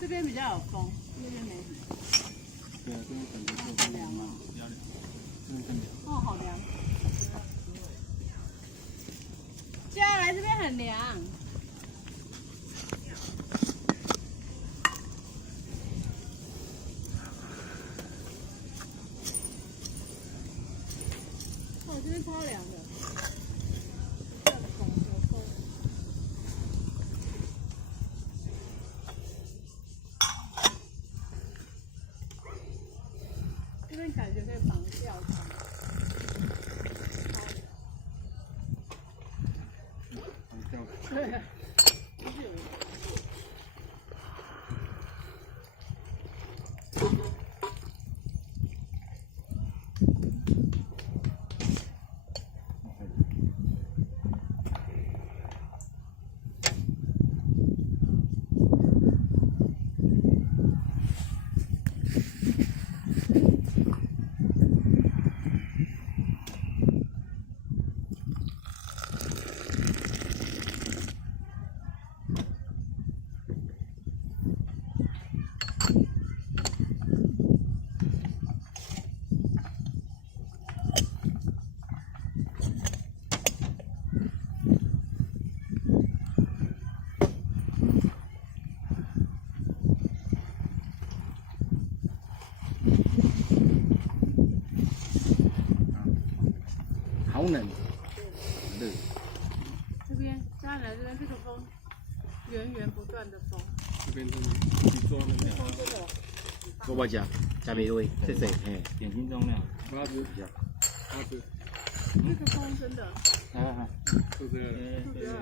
这边比较有风，那边没什么。对啊，这边感觉就凉啊，比较凉，这边更凉。哦，好凉。接下来这边很凉。哦，这边超凉的。有风，有风。这边感觉可以绑吊床。对，就是有。好冷，热。这边家里来这边这个风，源源不断的风。这边真的，你坐那边。风真的。我不食，食袂落，谢谢。嘿，点心重量，八只，八只。这个风真的。来来来，就这个。就这个。